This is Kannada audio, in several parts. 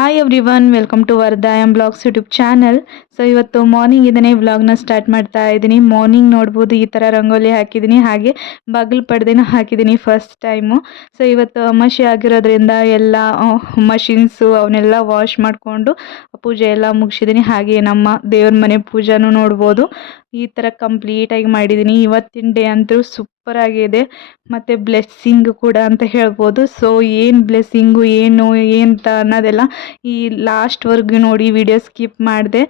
Hi everyone, welcome to Vardhayam blogs YouTube channel. So ಇವತ್ತು ಮಾರ್ನಿಂಗ್ ಇದನ್ನೇ ವ್ಲಾಗ್ನ ಸ್ಟಾರ್ಟ್ ಮಾಡ್ತಾ ಇದ್ದೀನಿ. ಮಾರ್ನಿಂಗ್ ನೋಡ್ಬೋದು ಈ ಥರ ರಂಗೋಲಿ ಹಾಕಿದ್ದೀನಿ, ಹಾಗೆ ಬಾಗಿಲು ಪಡ್ದೆನೂ ಹಾಕಿದ್ದೀನಿ ಫಸ್ಟ್ ಟೈಮು. ಸೊ ಇವತ್ತು ಅಮಾವಾಸ್ಯೆ ಆಗಿರೋದ್ರಿಂದ ಎಲ್ಲ ಮಷಿನ್ಸು ಅವನ್ನೆಲ್ಲ ವಾಶ್ ಮಾಡಿಕೊಂಡು ಪೂಜೆ ಎಲ್ಲ ಮುಗಿಸಿದ್ದೀನಿ. ಹಾಗೆ ನಮ್ಮ ದೇವ್ರ ಮನೆ ಪೂಜಾನೂ ನೋಡ್ಬೋದು ಈ ಥರ ಕಂಪ್ಲೀಟಾಗಿ ಮಾಡಿದ್ದೀನಿ. ಇವತ್ತಿನ ಡೇ ಅಂತೂ ಸೂಪರ್ ಆಗಿದೆ ಮತ್ತು ಬ್ಲೆಸ್ಸಿಂಗ್ ಕೂಡ ಅಂತ ಹೇಳ್ಬೋದು. ಸೊ ಏನು ಬ್ಲೆಸ್ಸಿಂಗು ಏನು ಅಂತ ಅನ್ನೋದೆಲ್ಲ ಈ ಲಾಸ್ಟ್ವರೆಗೂ ನೋಡಿ, ವಿಡಿಯೋ ಸ್ಕಿಪ್ ಮಾಡಿದೆ.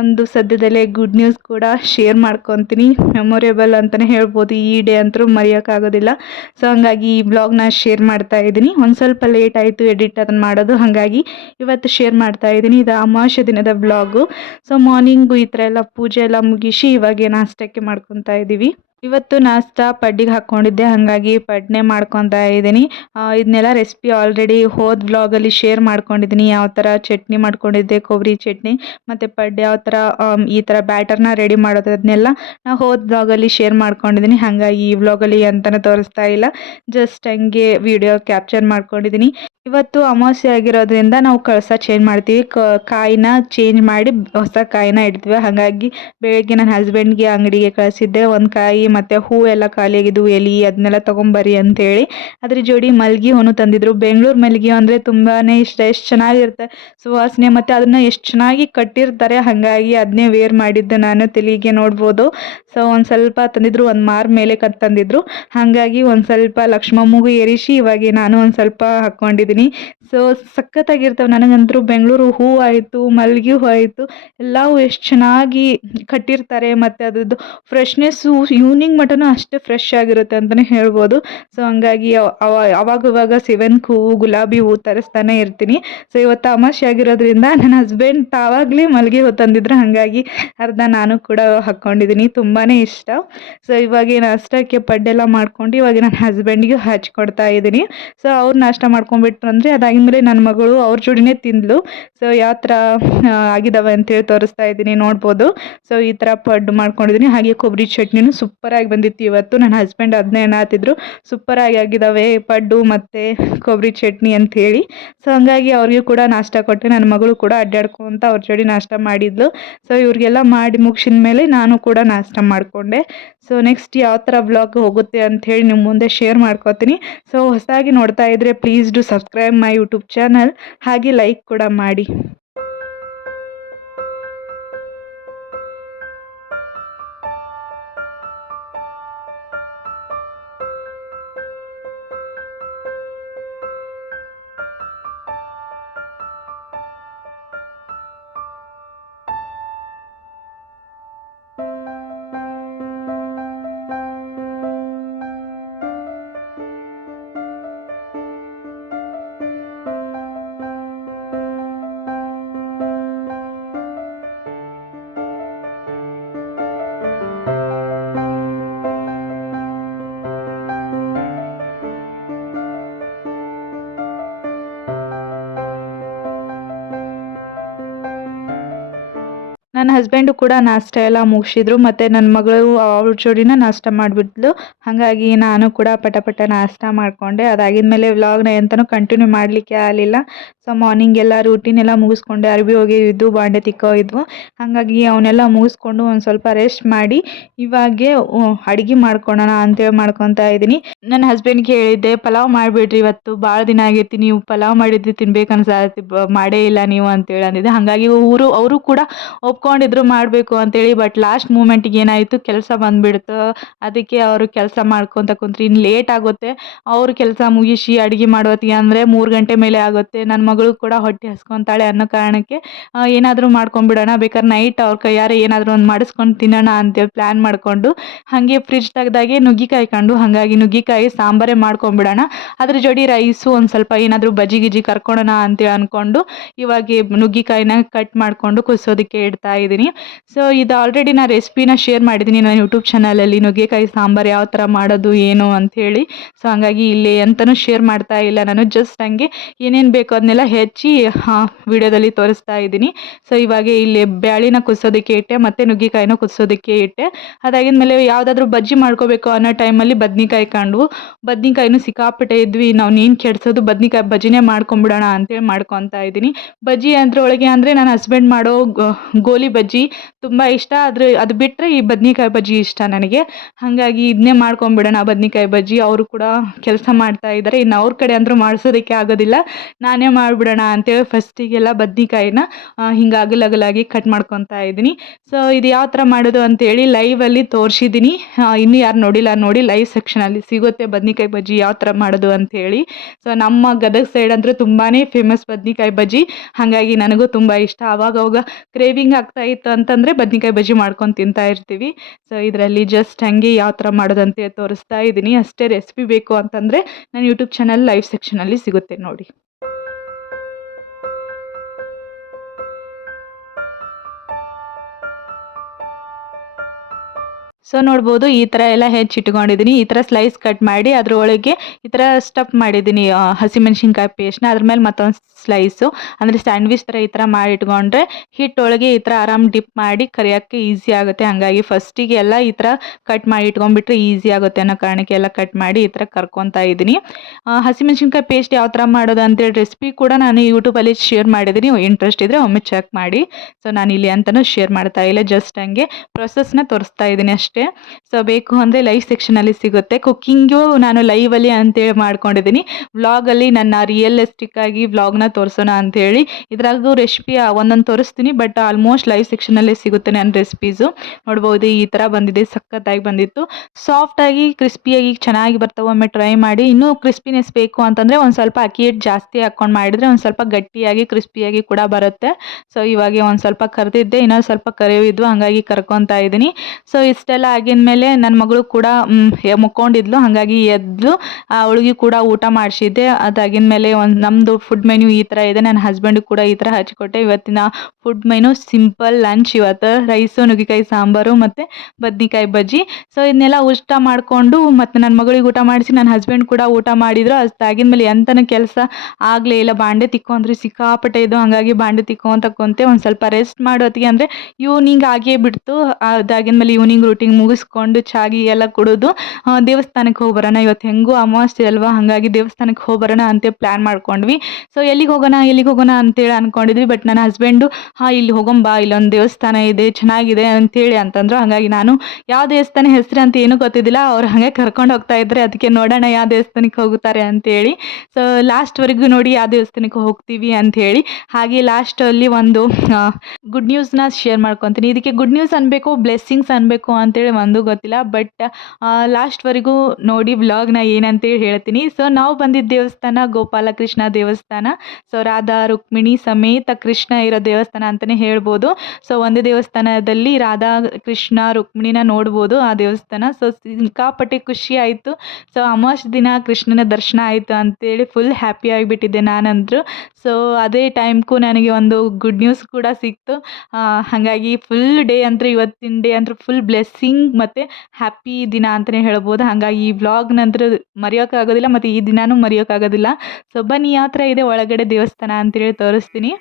ಒಂದು ಸದ್ಯದಲ್ಲೇ ಗುಡ್ ನ್ಯೂಸ್ ಕೂಡ ಶೇರ್ ಮಾಡ್ಕೊತೀನಿ. ಮೆಮೊರೇಬಲ್ ಅಂತಲೇ ಹೇಳ್ಬೋದು. ಈ ಡೇ ಅಂತೂ ಮರೆಯೋಕ್ಕಾಗೋದಿಲ್ಲ. ಸೊ ಹಾಗಾಗಿ ಈ ಬ್ಲಾಗ್ನ ಶೇರ್ ಮಾಡ್ತಾ ಇದ್ದೀನಿ. ಒಂದು ಸ್ವಲ್ಪ ಲೇಟ್ ಆಯಿತು ಎಡಿಟ್ ಅದನ್ನು ಮಾಡೋದು, ಹಾಗಾಗಿ ಇವತ್ತು ಶೇರ್ ಮಾಡ್ತಾ ಇದ್ದೀನಿ. ಇದು ಅಮಾವಾಸ್ಯೆ ದಿನದ ಬ್ಲಾಗು. ಸೊ ಮಾರ್ನಿಂಗು ಈ ಥರ ಎಲ್ಲ ಪೂಜೆ ಎಲ್ಲ ಮುಗಿಸಿ ಇವಾಗ ನಾಷ್ಟಕ್ಕೆ ಮಾಡ್ಕೊತಾ ಇದ್ದೀವಿ. ಇವತ್ತು ನಾಷ್ಟ ಪಡ್ಡಿಗೆ ಹಾಕ್ಕೊಂಡಿದ್ದೆ, ಹಾಗಾಗಿ ಪಡ್ನೆ ಮಾಡ್ಕೊತಾ ಇದ್ದೀನಿ. ಇದನ್ನೆಲ್ಲ ರೆಸಿಪಿ ಆಲ್ರೆಡಿ ಹೋದ ವ್ಲಾಗಲ್ಲಿ ಶೇರ್ ಮಾಡ್ಕೊಂಡಿದ್ದೀನಿ. ಯಾವ ಥರ ಚಟ್ನಿ ಮಾಡ್ಕೊಂಡಿದ್ದೆ, ಕೊಬ್ಬರಿ ಚಟ್ನಿ ಮತ್ತು ಪಡ್ಡು ಯಾವ ಥರ ಈ ಥರ ಬ್ಯಾಟರ್ನ ರೆಡಿ ಮಾಡೋದು, ಅದನ್ನೆಲ್ಲ ನಾವು ಹೋದ ವ್ಲಾಗಲ್ಲಿ ಶೇರ್ ಮಾಡ್ಕೊಂಡಿದ್ದೀನಿ. ಹಾಗಾಗಿ ಈ ವ್ಲಾಗಲ್ಲಿ ಅಂತಲೂ ತೋರಿಸ್ತಾ ಇಲ್ಲ, ಜಸ್ಟ್ ಹಂಗೆ ವಿಡಿಯೋ ಕ್ಯಾಪ್ಚರ್ ಮಾಡ್ಕೊಂಡಿದ್ದೀನಿ. ಇವತ್ತು ಅಮಾವಾಸ್ಯೆ ಆಗಿರೋದ್ರಿಂದ ನಾವು ಕಳಸ ಚೇಂಜ್ ಮಾಡ್ತೀವಿ. ಕಾಯಿನ ಚೇಂಜ್ ಮಾಡಿ ಹೊಸ ಕಾಯಿನ ಇಡ್ತೀವಿ. ಹಾಗಾಗಿ ಬೆಳಗ್ಗೆ ನನ್ನ ಹಸ್ಬೆಂಡ್ಗೆ ಅಂಗಡಿಗೆ ಕಳಿಸಿದ್ದೆ. ಒಂದು ಕಾಯಿ ಮತ್ತು ಹೂವು ಎಲ್ಲ ಖಾಲಿಯಾಗಿದ್ದು, ಎಲೆ ಅದನ್ನೆಲ್ಲ ತೊಗೊಂಬರ್ರಿ ಅಂತೇಳಿ ಅದ್ರ ಜೋಡಿ ಮಲ್ಗೆ ಹೂವು ತಂದಿದ್ರು. ಬೆಂಗಳೂರು ಮಲ್ಗೆ ಅಂದರೆ ತುಂಬಾ ಇಷ್ಟ, ಎಷ್ಟು ಚೆನ್ನಾಗಿರುತ್ತೆ ಸುವಾಸನೆ, ಮತ್ತು ಅದನ್ನು ಎಷ್ಟು ಚೆನ್ನಾಗಿ ಕಟ್ಟಿರ್ತಾರೆ. ಹಾಗಾಗಿ ಅದನ್ನೇ ವೇರ್ ಮಾಡಿದ್ದೆ ನಾನು ತಲೆಗೆ, ನೋಡ್ಬೋದು. ಸೊ ಒಂದು ಸ್ವಲ್ಪ ತಂದಿದ್ರು, ಒಂದು ಮಾರು ಮೇಲೆ ತಂದಿದ್ರು. ಹಾಗಾಗಿ ಒಂದು ಸ್ವಲ್ಪ ಲಕ್ಷ್ಮಮ್ಮಗೂ ಏರಿಸಿ ಇವಾಗ ನಾನು ಒಂದು ಸ್ವಲ್ಪ ಹಾಕ್ಕೊಂಡಿದ್ದೀನಿ. ಸೊ ಸಖತ್ತಾಗಿರ್ತವೆ. ನನಗಂತೂ ಬೆಂಗಳೂರು ಹೂವು ಆಯಿತು, ಮಲ್ಗೆ ಹೂವು ಆಯಿತು, ಎಲ್ಲವೂ ಎಷ್ಟು ಚೆನ್ನಾಗಿ ಕಟ್ಟಿರ್ತಾರೆ. ಮತ್ತು ಅದ್ರದ್ದು ಫ್ರೆಶ್ನೆಸ್ಸು ಈವ್ನಿಂಗ್ ಮಟನೂ ಅಷ್ಟೇ ಫ್ರೆಶ್ ಆಗಿರುತ್ತೆ ಅಂತಲೇ ಹೇಳ್ಬೋದು. ಸೊ ಹಂಗಾಗಿ ಅವಾಗ ಸೇವಂತಿಗೆ ಹೂವು, ಗುಲಾಬಿ ಹೂವು ತರಿಸ್ತಾನೆ ಇರ್ತೀನಿ. ಸೊ ಇವತ್ತು ಅಮಾವಾಸ್ಯೆ ಆಗಿರೋದ್ರಿಂದ ನನ್ನ ಹಸ್ಬೆಂಡ್ ತಾವಾಗಲೇ ಮಲ್ಗೆ ಹೂವು ತಂದಿದ್ರು, ಹಾಗಾಗಿ ಅರ್ಧ ನಾನು ಕೂಡ ಹಾಕ್ಕೊಂಡಿದ್ದೀನಿ. ತುಂಬಾ ಇಷ್ಟ. ಸೊ ಇವಾಗ ನಾಷ್ಟಕ್ಕೆ ಪಡ್ಡೆಲ್ಲ ಮಾಡ್ಕೊಂಡು ಇವಾಗ ನನ್ನ ಹಸ್ಬೆಂಡ್ಗೆ ಹಚ್ಕೊಡ್ತಾ ಇದ್ದೀನಿ. ಸೊ ಅವ್ರು ನಾಷ್ಟ ಮಾಡ್ಕೊಂಡ್ಬಿಟ್ರು ಅಂದರೆ ಅದಾಗಿದ್ಮೇಲೆ ನನ್ನ ಮಗಳು ಅವ್ರ ಜೋಡಿನೇ ತಿಂದಳು. ಸೊ ಯಾವ ಥರ ಆಗಿದ್ದಾವೆ ಅಂತೇಳಿ ತೋರಿಸ್ತಾ ಇದ್ದೀನಿ, ನೋಡ್ಬೋದು. ಸೊ ಈ ಥರ ಪಡ್ಡು ಮಾಡ್ಕೊಂಡಿದ್ದೀನಿ. ಹಾಗೆ ಕೊಬ್ಬರಿ ಚಟ್ನಿನೂ ಸೂಪರಾಗಿ ಬಂದಿತ್ತು ಇವತ್ತು. ನನ್ನ ಹಸ್ಬೆಂಡ್ ಅದನ್ನೇ ಅನ್ನತ್ತಿದ್ರು, ಸೂಪರಾಗಿ ಆಗಿದ್ದಾವೆ ಪಡ್ಡು ಮತ್ತು ಕೊಬ್ಬರಿ ಚಟ್ನಿ ಅಂಥೇಳಿ. ಸೊ ಹಂಗಾಗಿ ಅವ್ರಿಗೂ ಕೂಡ ನಾಷ್ಟ ಕೊಟ್ಟೆ. ನನ್ನ ಮಗಳು ಕೂಡ ಅಡ್ಡಾಡ್ಕೊಂತ ಅವ್ರ ಜೋಡಿ ನಾಷ್ಟ ಮಾಡಿದ್ಲು. ಸೊ ಇವ್ರಿಗೆಲ್ಲ ಮಾಡಿ ಮುಗಿಸಿದ ಮೇಲೆ ನಾನು ಕೂಡ ನಾಷ್ಟ ಮಾಡಿಕೊಂಡೆ. ಸೊ ನೆಕ್ಸ್ಟ್ ಯಾವ ಥರ ಬ್ಲಾಗ್ ಹೋಗುತ್ತೆ ಅಂಥೇಳಿ ನಿಮ್ಮ ಮುಂದೆ ಶೇರ್ ಮಾಡ್ಕೋತೀನಿ. ಸೊ ಹೊಸದಾಗಿ ನೋಡ್ತಾ ಇದ್ದರೆ please do subscribe my YouTube channel, ಹಾಗೆ ಲೈಕ್ ಕೂಡ ಮಾಡಿ. ನನ್ನ ಹಸ್ಬೆಂಡು ಕೂಡ ನಾಷ್ಟ ಎಲ್ಲ ಮುಗಿಸಿದ್ರು, ಮತ್ತು ನನ್ನ ಮಗಳು ಅವ್ರ ಜೋಡಿನ ನಾಷ್ಟ ಮಾಡಿಬಿಟ್ಲು. ಹಾಗಾಗಿ ನಾನು ಕೂಡ ಪಟ ನಾಷ್ಟ ಮಾಡಿಕೊಂಡೆ. ಅದಾಗಿದ್ಮೇಲೆ ವ್ಲಾಗ್ನ ಎಂತನೂ ಕಂಟಿನ್ಯೂ ಮಾಡಲಿಕ್ಕೆ ಆಗಲಿಲ್ಲ. ಸೊ ಮಾರ್ನಿಂಗ್ ಎಲ್ಲ ರೂಟೀನ್ ಎಲ್ಲ ಮುಗಿಸ್ಕೊಂಡೆ. ಅರ್ಬಿ ಹೋಗಿದ್ದು, ಬಾಂಡೆ ತಿಕ್ಕೋ ಇದ್ವು. ಹಾಗಾಗಿ ಅವನ್ನೆಲ್ಲ ಮುಗಿಸ್ಕೊಂಡು ಒಂದು ಸ್ವಲ್ಪ ರೆಸ್ಟ್ ಮಾಡಿ ಇವಾಗೆ ಅಡುಗೆ ಮಾಡ್ಕೊಳೋಣ ಅಂತೇಳಿ ಮಾಡ್ಕೊತಾ ಇದ್ದೀನಿ. ನನ್ನ ಹಸ್ಬೆಂಡ್ಗೆ ಹೇಳಿದ್ದೆ, ಪಲಾವ್ ಮಾಡಿಬಿಡ್ರಿ ಇವತ್ತು, ಭಾಳ ದಿನ ಆಗೈತಿ ನೀವು ಪಲಾವ್ ಮಾಡಿದ್ದು ತಿನ್ಬೇಕು ಅನ್ಸತಿ, ಮಾಡೇ ಇಲ್ಲ ನೀವು ಅಂತೇಳಿ ಅಂದಿದ್ದೆ. ಹಾಗಾಗಿ ಅವರು ಕೂಡ ಒಪ್ಕೊಂಡಿದ್ರು ಮಾಡಬೇಕು ಅಂತೇಳಿ. ಬಟ್ ಲಾಸ್ಟ್ ಮೂಮೆಂಟಿಗೆ ಏನಾಯಿತು, ಕೆಲಸ ಬಂದುಬಿಡ್ತು. ಅದಕ್ಕೆ ಅವರು ಕೆಲಸ ಮಾಡ್ಕೊತ ಕುಂತ್ರಿ. ಇನ್ನು ಲೇಟ್ ಆಗುತ್ತೆ ಅವರು ಕೆಲಸ ಮುಗಿಸಿ ಅಡುಗೆ ಮಾಡೋತ್ತಿಗೆ, ಅಂದರೆ 3 ಗಂಟೆ ಮೇಲೆ ಆಗುತ್ತೆ. ನನ್ನ ಮಗಳು ಕೂಡ ಹೊಟ್ಟೆ ಹಸ್ಕೊತಾಳೆ ಅನ್ನೋ ಕಾರಣಕ್ಕೆ ಏನಾದರೂ ಮಾಡ್ಕೊಂಡ್ಬಿಡೋಣ, ಬೇಕಾದ್ರೆ ನೈಟ್ ಅವ್ರ ಕೈಯಾರೆ ಏನಾದರೂ ಒಂದು ಮಾಡಿಸ್ಕೊಂಡು ತಿನ್ನೋಣ ಅಂತೇಳಿ ಪ್ಲ್ಯಾನ್ ಮಾಡಿಕೊಂಡು ಹಾಗೆ ಫ್ರಿಜ್ ತೆಗ್ದಾಗೆ ನುಗ್ಗಿಕಾಯಿ ಕಂಡು, ಹಾಗಾಗಿ ನುಗ್ಗಿಕಾಯಿ ಸಾಂಬಾರೇ ಮಾಡ್ಕೊಂಡ್ಬಿಡೋಣ, ಅದ್ರ ಜೋಡಿ ರೈಸು ಒಂದು ಸ್ವಲ್ಪ ಏನಾದರೂ ಬಜ್ಜಿ ಗಿಜ್ಜಿ ಕರ್ಕೊಳೋಣ ಅಂತೇಳಿ ಅಂದ್ಕೊಂಡು ಇವಾಗ ನುಗ್ಗಿಕಾಯಿನ ಕಟ್ ಮಾಡಿಕೊಂಡು ಕುದಿಸೋದಕ್ಕೆ ಇಡ್ತಾ ಇದ್ದೀನಿ. ಸೊ ಇದು ಆಲ್ರೆಡಿ ನಾನು ರೆಸಿಪಿನ ಶೇರ್ ಮಾಡಿದ್ದೀನಿ ನನ್ನ ಯೂಟ್ಯೂಬ್ ಚಾನಲಲ್ಲಿ, ನುಗ್ಗೆಕಾಯಿ ಸಾಂಬಾರು ಯಾವ ಥರ ಮಾಡೋದು ಏನು ಅಂಥೇಳಿ. ಸೊ ಹಾಗಾಗಿ ಇಲ್ಲಿ ಎಂತನೂ ಶೇರ್ ಮಾಡ್ತಾ ಇಲ್ಲ ನಾನು, ಜಸ್ಟ್ ಹಂಗೆ ಏನೇನು ಬೇಕೋ ಅದನ್ನೆಲ್ಲ ಹೆಚ್ಚಿ ವಿಡಿಯೋದಲ್ಲಿ ತೋರಿಸ್ತಾ ಇದ್ದೀನಿ. ಸೊ ಇವಾಗ ಇಲ್ಲಿ ಬ್ಯಾಳಿನ ಕುದಿಸೋದಕ್ಕೆ ಇಟ್ಟೆ ಮತ್ತು ನುಗ್ಗೆಕಾಯಿನ ಕುದಿಸೋದಕ್ಕೆ ಇಟ್ಟೆ. ಅದಾಗಿದ್ಮೇಲೆ ಯಾವುದಾದ್ರೂ ಬಜ್ಜಿ ಮಾಡ್ಕೋಬೇಕು ಅನ್ನೋ ಟೈಮಲ್ಲಿ ಬದ್ನಿಕಾಯಿ ಕಂಡ್ವು. ಬದ್ನಿಕಾಯಿನೂ ಸಿಕ್ಕಾಪಟ್ಟೆ ಇದ್ವಿ, ನಾವು ನೀನು ಕೆಡ್ಸೋದು ಬದ್ನಿಕಾಯಿ ಬಜ್ಜಿನೇ ಮಾಡ್ಕೊಂಬಿಡೋಣ ಅಂತೇಳಿ ಮಾಡ್ಕೊತಾ ಇದ್ದೀನಿ. ಬಜ್ಜಿ ಅದ್ರೊಳಗೆ ಅಂದರೆ ನನ್ನ ಹಸ್ಬೆಂಡ್ ಮಾಡೋ ಗೋಲಿ ಬಜ್ಜಿ ತುಂಬ ಇಷ್ಟ, ಅದು ಬಿಟ್ಟರೆ ಈ ಬದ್ನಿಕಾಯಿ ಬಜ್ಜಿ ಇಷ್ಟ ನನಗೆ. ಹಾಗಾಗಿ ಇದನ್ನೇ ಮಾಡ್ಕೊಂಬಿಡೋಣ ಬದ್ನಿಕಾಯಿ ಬಜ್ಜಿ. ಅವರು ಕೂಡ ಕೆಲಸ ಮಾಡ್ತಾ ಇದ್ದಾರೆ, ಇನ್ನು ಅವ್ರ ಕಡೆ ಅಂದರೂ ಮಾಡಿಸೋದಕ್ಕೆ ಆಗೋದಿಲ್ಲ, ನಾನೇ ಮಾಡಿಬಿಡೋಣ ಅಂತೇಳಿ ಫಸ್ಟಿಗೆಲ್ಲ ಬದ್ನಿಕಾಯಿನ ಹಿಂಗೆ ಅಗಲಾಗಿ ಕಟ್ ಮಾಡ್ಕೊತಾ ಇದ್ದೀನಿ. ಸೊ ಇದು ಯಾವ ಥರ ಮಾಡೋದು ಅಂತೇಳಿ ಲೈವಲ್ಲಿ ತೋರಿಸಿದ್ದೀನಿ. ಇನ್ನೂ ಯಾರು ನೋಡಿಲ್ಲ ನೋಡಿ, ಲೈವ್ ಸೆಕ್ಷನಲ್ಲಿ ಸಿಗುತ್ತೆ ಬದ್ನಿಕಾಯಿ ಬಜ್ಜಿ ಯಾವ ಥರ ಮಾಡೋದು ಅಂಥೇಳಿ. ಸೊ ನಮ್ಮ ಗದಗ ಸೈಡ್ ಅಂದರೆ ತುಂಬಾ ಫೇಮಸ್ ಬದ್ನಿಕಾಯಿ ಬಜ್ಜಿ, ಹಾಗಾಗಿ ನನಗೂ ತುಂಬ ಇಷ್ಟ. ಅವಾಗವಾಗ ಕ್ರೇವಿಂಗ್ ಆಗ್ತಾ ಇತ್ತು ಅಂತಂದರೆ ಬದ್ನಿಕಾಯಿ ಬಜ್ಜಿ ಮಾಡ್ಕೊಂಡು ತಿಂತಾ ಇರ್ತೀವಿ. ಸೊ ಇದರಲ್ಲಿ ಜಸ್ಟ್ ಹಾಗೆ ಯಾವ ಥರ ಮಾಡೋದು ಅಂತೇಳಿ ತೋರಿಸ್ತಾ ಇದ್ದೀನಿ ಅಷ್ಟೇ. ರೆಸಿಪಿ ಬೇಕು ಅಂತಂದರೆ ನನ್ನ ಯೂಟ್ಯೂಬ್ ಚಾನಲ್ ಲೈವ್ ಸೆಕ್ಷನಲ್ಲಿ ಸಿಗುತ್ತೆ ನೋಡಿ. ಸೊ ನೋಡ್ಬೋದು ಈ ಥರ ಎಲ್ಲ ಹೆಚ್ಚಿಟ್ಕೊಂಡಿದ್ದೀನಿ. ಈ ಥರ ಸ್ಲೈಸ್ ಕಟ್ ಮಾಡಿ ಅದರೊಳಗೆ ಈ ಥರ ಸ್ಟಫ್ ಮಾಡಿದ್ದೀನಿ ಹಸಿಮೆಣ್ಸಿನ್ಕಾಯಿ ಪೇಸ್ಟ್ನ. ಅದ್ರ ಮೇಲೆ ಮತ್ತೊಂದು ಸ್ಲೈಸು ಅಂದರೆ ಸ್ಯಾಂಡ್ವಿಚ್ ಥರ ಈ ಥರ ಮಾಡಿಟ್ಕೊಂಡ್ರೆ ಹಿಟ್ಟೊಳಗೆ ಈ ಥರ ಆರಾಮ್ ಡಿಪ್ ಮಾಡಿ ಕರಿಯೋಕ್ಕೆ ಈಸಿ ಆಗುತ್ತೆ. ಹಾಗಾಗಿ ಫಸ್ಟಿಗೆ ಎಲ್ಲ ಈ ಥರ ಕಟ್ ಮಾಡಿ ಇಟ್ಕೊಂಡ್ಬಿಟ್ರೆ ಈಸಿ ಆಗುತ್ತೆ ಅನ್ನೋ ಕಾರಣಕ್ಕೆ ಎಲ್ಲ ಕಟ್ ಮಾಡಿ ಈ ಥರ ಕರ್ಕೊತಾ ಇದ್ದೀನಿ. ಹಸಿಮೆಣ್ಸಿನ್ಕಾಯಿ ಪೇಸ್ಟ್ ಯಾವ ಥರ ಮಾಡೋದು ಅಂತೇಳಿ ರೆಸಿಪಿ ಕೂಡ ನಾನು ಯೂಟ್ಯೂಬಲ್ಲಿ ಶೇರ್ ಮಾಡಿದ್ದೀನಿ, ಇಂಟ್ರೆಸ್ಟ್ ಇದ್ದರೆ ಒಮ್ಮೆ ಚೆಕ್ ಮಾಡಿ. ಸೊ ನಾನು ಇಲ್ಲಿ ಅಂತಲೂ ಶೇರ್ ಮಾಡ್ತಾ ಇಲ್ಲ, ಜಸ್ಟ್ ಹಂಗೆ ಪ್ರೊಸೆಸ್ನ ತೋರಿಸ್ತಾ ಇದ್ದೀನಿ ಅಷ್ಟೇ. ಸೊ ಬೇಕು ಅಂದರೆ ಲೈವ್ ಸೆಕ್ಷನಲ್ಲಿ ಸಿಗುತ್ತೆ. ಕುಕ್ಕಿಂಗು ನಾನು ಲೈವಲ್ಲಿ ಅಂತೇಳಿ ಮಾಡ್ಕೊಂಡಿದ್ದೀನಿ. ವ್ಲಾಗಲ್ಲಿ ನನ್ನ ರಿಯಲಿಸ್ಟಿಕ್ ಆಗಿ ವ್ಲಾಗ್ನ ತೋರಿಸೋಣ ಅಂಥೇಳಿ ಇದ್ರಾಗೂ ರೆಸಿಪಿ ಒಂದೊಂದು ತೋರಿಸ್ತೀನಿ, ಬಟ್ ಆಲ್ಮೋಸ್ಟ್ ಲೈವ್ ಸೆಕ್ಷನಲ್ಲೇ ಸಿಗುತ್ತೆ ನನ್ನ ರೆಸಿಪೀಸು. ನೋಡ್ಬೋದು ಈ ಥರ ಬಂದಿದೆ, ಸಖತ್ತಾಗಿ ಬಂದಿತ್ತು, ಸಾಫ್ಟಾಗಿ ಕ್ರಿಸ್ಪಿಯಾಗಿ ಚೆನ್ನಾಗಿ ಬರ್ತಾವೆ. ಒಮ್ಮೆ ಟ್ರೈ ಮಾಡಿ. ಇನ್ನೂ ಕ್ರಿಸ್ಪಿನೆಸ್ ಬೇಕು ಅಂತಂದರೆ ಒಂದು ಸ್ವಲ್ಪ ಅಕ್ಕಿ ಹಿಟ್ಟು ಜಾಸ್ತಿ ಹಾಕ್ಕೊಂಡು ಮಾಡಿದರೆ ಒಂದು ಸ್ವಲ್ಪ ಗಟ್ಟಿಯಾಗಿ ಕ್ರಿಸ್ಪಿಯಾಗಿ ಕೂಡ ಬರುತ್ತೆ. ಸೊ ಇವಾಗ ಒಂದು ಸ್ವಲ್ಪ ಕರೆದಿದ್ದೆ, ಇನ್ನೊಂದು ಸ್ವಲ್ಪ ಕರಿವಿದ್ವು, ಹಾಗಾಗಿ ಕರ್ಕೊತಾ ಇದ್ದೀನಿ. ಸೊ ಇಷ್ಟೆಲ್ಲ ಆಗಿದ್ಮೇಲೆ ನನ್ನ ಮಗಳು ಕೂಡ ಮುಕ್ಕೊಂಡಿದ್ಲು, ಹಾಗಾಗಿ ಎದ್ದು ಅವಳಿಗೆ ಕೂಡ ಊಟ ಮಾಡಿಸಿದ್ದೆ. ಅದಾಗಿದ್ಮೇಲೆ ನಮ್ಮದು ಫುಡ್ ಮೆನ್ಯೂ ಈ ಥರ ಇದೆ. ನನ್ನ ಹಸ್ಬೆಂಡಿಗೆ ಕೂಡ ಈ ಥರ ಹಚ್ಕೊಟ್ಟೆ. ಇವತ್ತಿನ ಫುಡ್ ಮೆನು ಸಿಂಪಲ್ ಲಂಚ್ ಇವತ್ತು, ರೈಸು, ನುಗ್ಗೆಕಾಯಿ ಸಾಂಬಾರು ಮತ್ತು ಬದ್ನಿಕಾಯಿ ಬಜ್ಜಿ. ಸೊ ಇದನ್ನೆಲ್ಲ ಊಟ ಮಾಡಿಕೊಂಡು ಮತ್ತು ನನ್ನ ಮಗಳಿಗೆ ಊಟ ಮಾಡಿಸಿ ನನ್ನ ಹಸ್ಬೆಂಡ್ ಕೂಡ ಊಟ ಮಾಡಿದರು. ಅದಾಗಿದ್ಮೇಲೆ ಎಂತನೂ ಕೆಲಸ ಆಗಲೇ ಇಲ್ಲ. ಬಾಂಡೆ ತಿಕ್ಕೊಂಡ್ರೆ ಸಿಕ್ಕಾಪಟ್ಟೆ ಇದು, ಹಾಗಾಗಿ ಬಾಂಡೆ ತಿಕ್ಕೊಂತ ಒಂದು ಸ್ವಲ್ಪ ರೆಸ್ಟ್ ಮಾಡೋತ್ತಿಗೆ ಅಂದರೆ ಈವ್ನಿಂಗ್ ಆಗೇ ಬಿಡ್ತು. ಅದಾಗಿದ್ಮೇಲೆ ಈವ್ನಿಂಗ್ ರೂಟಿಂಗ್ ಮುಗಿಸ್ಕೊಂಡು ಚಾಗಿ ಎಲ್ಲ ಕುಡಿದು ದೇವಸ್ಥಾನಕ್ಕೆ ಹೋಗಿ ಬರೋಣ, ಇವತ್ತು ಹೆಂಗೂ ಅಮಾವಾಸ್ಯೆ ಅಲ್ವಾ, ಹಾಗಾಗಿ ದೇವಸ್ಥಾನಕ್ಕೆ ಹೋಗಿ ಬರೋಣ ಅಂತ ಪ್ಲ್ಯಾನ್ ಮಾಡ್ಕೊಂಡ್ವಿ. ಸೊ ಎಲ್ಲಿಗೆ ಹೋಗೋಣ ಅಂತೇಳಿ ಅಂದ್ಕೊಂಡಿದ್ವಿ. ಬಟ್ ನನ್ನ ಹಸ್ಬೆಂಡು ಇಲ್ಲಿ ಹೋಗೊಂಬಾ, ಇಲ್ಲೊಂದು ದೇವಸ್ಥಾನ ಇದೆ ಚೆನ್ನಾಗಿದೆ ಅಂತೇಳಿ ಅಂತಂದ್ರು. ಹಾಗಾಗಿ ನಾನು ಯಾವ ದೇವಸ್ಥಾನ ಹೆಸರು ಅಂತ ಏನೂ ಗೊತ್ತಿದ್ದಿಲ್ಲ, ಅವ್ರು ಹಾಗೆ ಕರ್ಕೊಂಡು ಹೋಗ್ತಾ ಇದ್ರೆ ಅದಕ್ಕೆ ನೋಡೋಣ ಯಾವ ದೇವಸ್ಥಾನಕ್ಕೆ ಹೋಗ್ತಾರೆ ಅಂತೇಳಿ. ಸೊ ಲಾಸ್ಟ್ವರೆಗೂ ನೋಡಿ ಯಾವ ದೇವಸ್ಥಾನಕ್ಕೆ ಹೋಗ್ತೀವಿ ಅಂಥೇಳಿ. ಹಾಗೆ ಲಾಸ್ಟಲ್ಲಿ ಒಂದು ಗುಡ್ ನ್ಯೂಸ್ನ ಶೇರ್ ಮಾಡ್ಕೊತೀನಿ. ಇದಕ್ಕೆ ಗುಡ್ ನ್ಯೂಸ್ ಅನ್ಬೇಕು ಬ್ಲೆಸ್ಸಿಂಗ್ಸ್ ಅನ್ಬೇಕು ಅಂತೇಳಿ ಒಂದು ಗೊತ್ತಿಲ್ಲ, ಬಟ್ ಲಾಸ್ಟ್ವರೆಗೂ ನೋಡಿ ವ್ಲಾಗ್ನ ಏನಂತೇಳಿ ಹೇಳ್ತೀನಿ. ಸೊ ನಾವು ಬಂದಿದ್ದ ದೇವಸ್ಥಾನ ಗೋಪಾಲಕೃಷ್ಣ ದೇವಸ್ಥಾನ. ಸೊ ರಾಧಾ ರುಕ್ಮಿಣಿ ಸಮೇತ ಕೃಷ್ಣ ಇರೋ ದೇವಸ್ಥಾನ ಅಂತಲೇ ಹೇಳ್ಬೋದು. ಸೊ ಒಂದು ದೇವಸ್ಥಾನದಲ್ಲಿ ರಾಧಾ ಕೃಷ್ಣ ರುಕ್ಮಿಣಿನ ನೋಡ್ಬೋದು ಆ ದೇವಸ್ಥಾನ. ಸೊ ಸಿಕ್ಕಾಪಟ್ಟೆ ಖುಷಿ ಆಯಿತು. ಸೊ ಅಮಾವಾಸ್ಯೆ ದಿನ ಕೃಷ್ಣನ ದರ್ಶನ ಆಯಿತು ಅಂತೇಳಿ ಫುಲ್ ಹ್ಯಾಪಿ ಆಗಿಬಿಟ್ಟಿದ್ದೆ ನಾನಂದ್ರು. ಸೊ ಅದೇ ಟೈಮ್ಗೂ ನನಗೆ ಒಂದು ಗುಡ್ ನ್ಯೂಸ್ ಕೂಡ ಸಿಕ್ತು. ಹಾಗಾಗಿ ಫುಲ್ ಡೇ ಅಂದರೆ ಇವತ್ತಿನ ಡೇ ಅಂದರೆ ಫುಲ್ ಬ್ಲೆಸ್ಸಿಂಗ್ ಮತ್ತು ಹ್ಯಾಪಿ ದಿನ ಅಂತಲೇ ಹೇಳ್ಬೋದು. ಹಾಗಾಗಿ ಈ ವ್ಲಾಗ್ ನಂತರ ಮರೆಯೋಕ್ಕಾಗೋದಿಲ್ಲ ಮತ್ತು ಈ ದಿನಾನೂ ಮರೆಯೋಕ್ಕಾಗೋದಿಲ್ಲ. ಸೊ ಬನ್ನಿ ಯಾವ ಥರ ಇದೆ ಒಳಗಡೆ ದೇವಸ್ಥಾನ ಅಂತೇಳಿ ತೋರಿಸ್ತೀನಿ.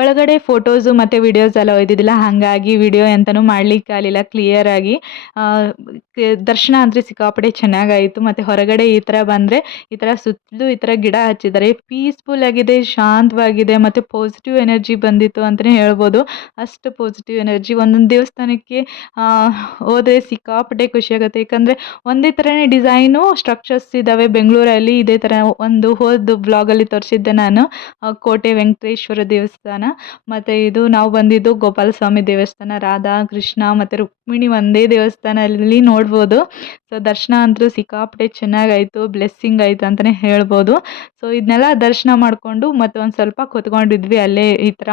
ಒಳಗಡೆ ಫೋಟೋಸು ಮತ್ತು ವಿಡಿಯೋಸ್ ಎಲ್ಲ ಒಯ್ದಿದ್ದಿಲ್ಲ, ಹಾಗಾಗಿ ವಿಡಿಯೋ ಎಂತನೂ ಮಾಡಲಿಕ್ಕಾಗಲಿಲ್ಲ ಕ್ಲಿಯರಾಗಿ. ದರ್ಶನ ಅಂದರೆ ಸಿಕ್ಕಾಪಟ್ಟೆ ಚೆನ್ನಾಗಾಯಿತು. ಮತ್ತು ಹೊರಗಡೆ ಈ ಥರ ಬಂದರೆ ಈ ಥರ ಸುತ್ತಲೂ ಈ ಥರ ಗಿಡ ಹಚ್ಚಿದ್ದಾರೆ, ಪೀಸ್ಫುಲ್ ಆಗಿದೆ, ಶಾಂತವಾಗಿದೆ ಮತ್ತು ಪಾಸಿಟಿವ್ ಎನರ್ಜಿ ಬಂದಿತ್ತು ಅಂತಲೇ ಹೇಳ್ಬೋದು. ಅಷ್ಟು ಪಾಸಿಟಿವ್ ಎನರ್ಜಿ. ಒಂದೊಂದು ದೇವಸ್ಥಾನಕ್ಕೆ ಹೋದರೆ ಸಿಕ್ಕಾಪಟ್ಟೆ ಖುಷಿಯಾಗುತ್ತೆ. ಯಾಕಂದರೆ ಒಂದೇ ಥರನೇ ಡಿಸೈನು ಸ್ಟ್ರಕ್ಚರ್ಸ್ ಇದ್ದಾವೆ ಬೆಂಗಳೂರಲ್ಲಿ. ಇದೇ ಥರ ಒಂದು ಹೋದ ಬ್ಲಾಗಲ್ಲಿ ತೋರಿಸಿದ್ದೆ ನಾನು, ಕೋಟೆ ವೆಂಕಟೇಶ್ವರ ದೇವಸ್ಥಾನ. ಮತ್ತು ಇದು ನಾವು ಬಂದಿದ್ದು ಗೋಪಾಲಸ್ವಾಮಿ ದೇವಸ್ಥಾನ, ರಾಧಾ ಕೃಷ್ಣ ಮತ್ತು ರುಕ್ಮಿಣಿ ಒಂದೇ ದೇವಸ್ಥಾನದಲ್ಲಿ ನೋಡ್ಬೋದು. ಸೊ ದರ್ಶನ ಅಂತೂ ಸಿಕ್ಕಾಪಟ್ಟೆ ಚೆನ್ನಾಗಾಯಿತು, ಬ್ಲೆಸ್ಸಿಂಗ್ ಆಯಿತು ಅಂತಲೇ ಹೇಳ್ಬೋದು. ಸೊ ಇದನ್ನೆಲ್ಲ ದರ್ಶನ ಮಾಡಿಕೊಂಡು ಮತ್ತು ಒಂದು ಸ್ವಲ್ಪ ಕೂತ್ಕೊಂಡಿದ್ವಿ ಅಲ್ಲೇ. ಈ ಥರ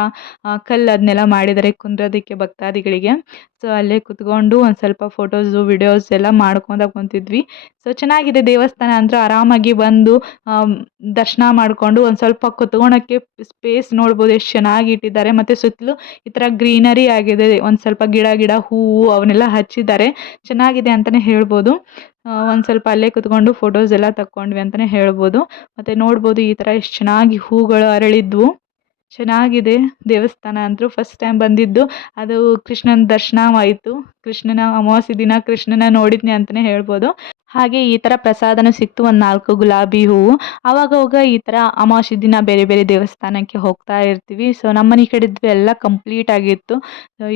ಕಲ್ಲು ಅದನ್ನೆಲ್ಲ ಮಾಡಿದ್ದಾರೆ ಕುಂದ್ರೋದಕ್ಕೆ ಭಕ್ತಾದಿಗಳಿಗೆ. ಸೊ ಅಲ್ಲೇ ಕುತ್ಕೊಂಡು ಒಂದು ಸ್ವಲ್ಪ ಫೋಟೋಸು ವಿಡಿಯೋಸ್ ಎಲ್ಲ ಮಾಡ್ಕೊಂತ ಕುಂತಿದ್ವಿ. ಸೊ ಚೆನ್ನಾಗಿದೆ ದೇವಸ್ಥಾನ ಅಂತೂ. ಆರಾಮಾಗಿ ಬಂದು ದರ್ಶನ ಮಾಡಿಕೊಂಡು ಒಂದು ಸ್ವಲ್ಪ ಕುತ್ಕೊಳಕ್ಕೆ ಸ್ಪೇಸ್ ನೋಡ್ಬೋದು ಎಷ್ಟು ಚೆನ್ನಾಗಿ ಇಟ್ಟಿದ್ದಾರೆ. ಮತ್ತು ಸುತ್ತಲೂ ಈ ಥರ ಗ್ರೀನರಿ ಆಗಿದೆ, ಒಂದು ಸ್ವಲ್ಪ ಗಿಡ ಹೂವು ಅವನ್ನೆಲ್ಲ ಹಚ್ಚಿದ್ದಾರೆ, ಚೆನ್ನಾಗಿದೆ ಅಂತಲೇ ಹೇಳ್ಬೋದು. ಒಂದು ಸ್ವಲ್ಪ ಅಲ್ಲೇ ಕುತ್ಕೊಂಡು ಫೋಟೋಸ್ ಎಲ್ಲ ತಕ್ಕೊಂಡ್ವಿ ಅಂತಲೇ ಹೇಳ್ಬೋದು. ಮತ್ತು ನೋಡ್ಬೋದು ಈ ಥರ ಎಷ್ಟು ಚೆನ್ನಾಗಿ ಹೂಗಳು ಅರಳಿದ್ವು. ಚೆನ್ನಾಗಿದೆ ದೇವಸ್ಥಾನ ಅಂತೂ. ಫಸ್ಟ್ ಟೈಮ್ ಬಂದಿದ್ದು, ಅದು ಕೃಷ್ಣನ ದರ್ಶನವಾಯಿತು. ಕೃಷ್ಣನ ಅಮಾವಾಸ್ಯೆ ದಿನ ಕೃಷ್ಣನ ನೋಡಿದ್ನಿ ಅಂತಲೇ ಹೇಳ್ಬೋದು. ಹಾಗೆ ಈ ಥರ ಪ್ರಸಾದನೂ ಸಿಕ್ತು, ಒಂದು 4 ಗುಲಾಬಿ ಹೂವು. ಆವಾಗವಾಗ ಈ ಥರ ಅಮಾವಾಸ್ಯೆ ದಿನ ಬೇರೆ ಬೇರೆ ದೇವಸ್ಥಾನಕ್ಕೆ ಹೋಗ್ತಾ ಇರ್ತೀವಿ. ಸೊ ನಮ್ಮನೆ ಕಡೆದ್ವಿ ಎಲ್ಲ ಕಂಪ್ಲೀಟ್ ಆಗಿತ್ತು.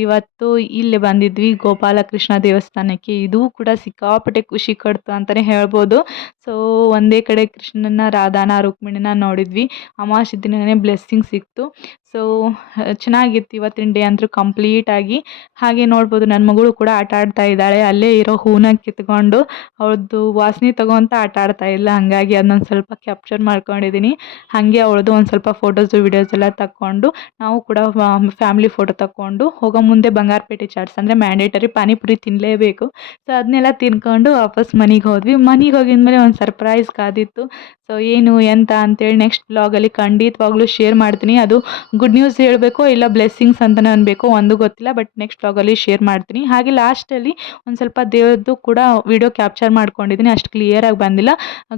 ಇವತ್ತು ಇಲ್ಲಿ ಬಂದಿದ್ವಿ ಗೋಪಾಲಕೃಷ್ಣ ದೇವಸ್ಥಾನಕ್ಕೆ. ಇದು ಕೂಡ ಸಿಕ್ಕಾಪಟ್ಟೆ ಖುಷಿ ಕೊಡ್ತು ಅಂತಲೇ ಹೇಳ್ಬೋದು. ಸೊ ಒಂದೇ ಕಡೆ ಕೃಷ್ಣನ, ರಾಧಾನ, ರುಕ್ಮಿಣಿನ ನೋಡಿದ್ವಿ. ಅಮಾವಾಸ್ಯೆ ದಿನವೇ ಬ್ಲೆಸ್ಸಿಂಗ್ ಸಿಕ್ತು. ಸೊ ಚೆನ್ನಾಗಿತ್ತು ಇವತ್ತಿನ ಡೇ ಅಂತೂ ಕಂಪ್ಲೀಟಾಗಿ. ಹಾಗೆ ನೋಡ್ಬೋದು ನನ್ನ ಮಗಳು ಕೂಡ ಆಟ ಆಡ್ತಾ ಇದ್ದಾಳೆ. ಅಲ್ಲೇ ಇರೋ ಹೂವನ್ನ ಕಿತ್ಕೊಂಡು ಅವಳದ್ದು ವಾಸನೆ ತಗೊತ ಆಟ ಆಡ್ತಾ ಇಲ್ಲ, ಹಾಗಾಗಿ ಅದನ್ನೊಂದು ಸ್ವಲ್ಪ ಕ್ಯಾಪ್ಚರ್ ಮಾಡ್ಕೊಂಡಿದ್ದೀನಿ. ಹಾಗೆ ಅವಳದು ಒಂದು ಸ್ವಲ್ಪ ಫೋಟೋಸು ವಿಡಿಯೋಸ್ ಎಲ್ಲ ತಕ್ಕೊಂಡು ನಾವು ಕೂಡ ಫ್ಯಾಮಿಲಿ ಫೋಟೋ ತಕ್ಕೊಂಡು ಹೋಗೋ ಮುಂದೆ ಬಂಗಾರಪೇಟೆ ಚಾಟ್ಸ್ ಅಂದರೆ ಮ್ಯಾಂಡೇಟರಿ ಪಾನಿಪುರಿ ತಿನ್ನಲೇಬೇಕು. ಸೊ ಅದನ್ನೆಲ್ಲ ತಿನ್ಕೊಂಡು ವಾಪಸ್ ಮನೆಗೆ ಹೋದ್ವಿ. ಮನೆಗೆ ಹೋಗಿದ್ಮೇಲೆ ಒಂದು ಸರ್ಪ್ರೈಸ್ ಕಾದಿತ್ತು. ಸೊ ಏನು ಎಂತ ಅಂತೇಳಿ ನೆಕ್ಸ್ಟ್ ಬ್ಲಾಗಲ್ಲಿ ಖಂಡಿತವಾಗ್ಲೂ ಶೇರ್ ಮಾಡ್ತೀನಿ. ಅದು ಗುಡ್ ನ್ಯೂಸ್ ಹೇಳಬೇಕೋ ಇಲ್ಲ ಬ್ಲೆಸ್ಸಿಂಗ್ಸ್ ಅಂತಲೇ ಅನ್ಬೇಕೋ ಒಂದು ಗೊತ್ತಿಲ್ಲ, ಬಟ್ ನೆಕ್ಸ್ಟ್ ಬ್ಲಾಗಲ್ಲಿ ಶೇರ್ ಮಾಡ್ತೀನಿ. ಹಾಗೆ ಲಾಸ್ಟಲ್ಲಿ ಒಂದು ಸ್ವಲ್ಪ ದೇವ್ರದ್ದು ಕೂಡ ವಿಡಿಯೋ ಕ್ಯಾಪ್ಚರ್ ಮಾಡ್ಕೊಂಡಿದ್ದೀನಿ, ಅಷ್ಟು ಕ್ಲಿಯರಾಗಿ ಬಂದಿಲ್ಲ,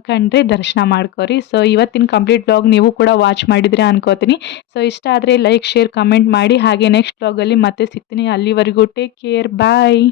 ಕಂಡ್ರೆ ದರ್ಶನ ಮಾಡ್ಕೋರಿ. ಸೊ ಇವತ್ತಿನ ಕಂಪ್ಲೀಟ್ ಬ್ಲಾಗ್ ನೀವು ಕೂಡ ವಾಚ್ ಮಾಡಿದರೆ ಅನ್ಕೋತೀನಿ. ಸೊ ಇಷ್ಟ ಆದರೆ ಲೈಕ್, ಶೇರ್, ಕಮೆಂಟ್ ಮಾಡಿ. ಹಾಗೆ ನೆಕ್ಸ್ಟ್ ಬ್ಲಾಗಲ್ಲಿ ಮತ್ತೆ ಸಿಗ್ತೀನಿ. ಅಲ್ಲಿವರೆಗೂ ಟೇಕ್ ಕೇರ್, ಬಾಯ್.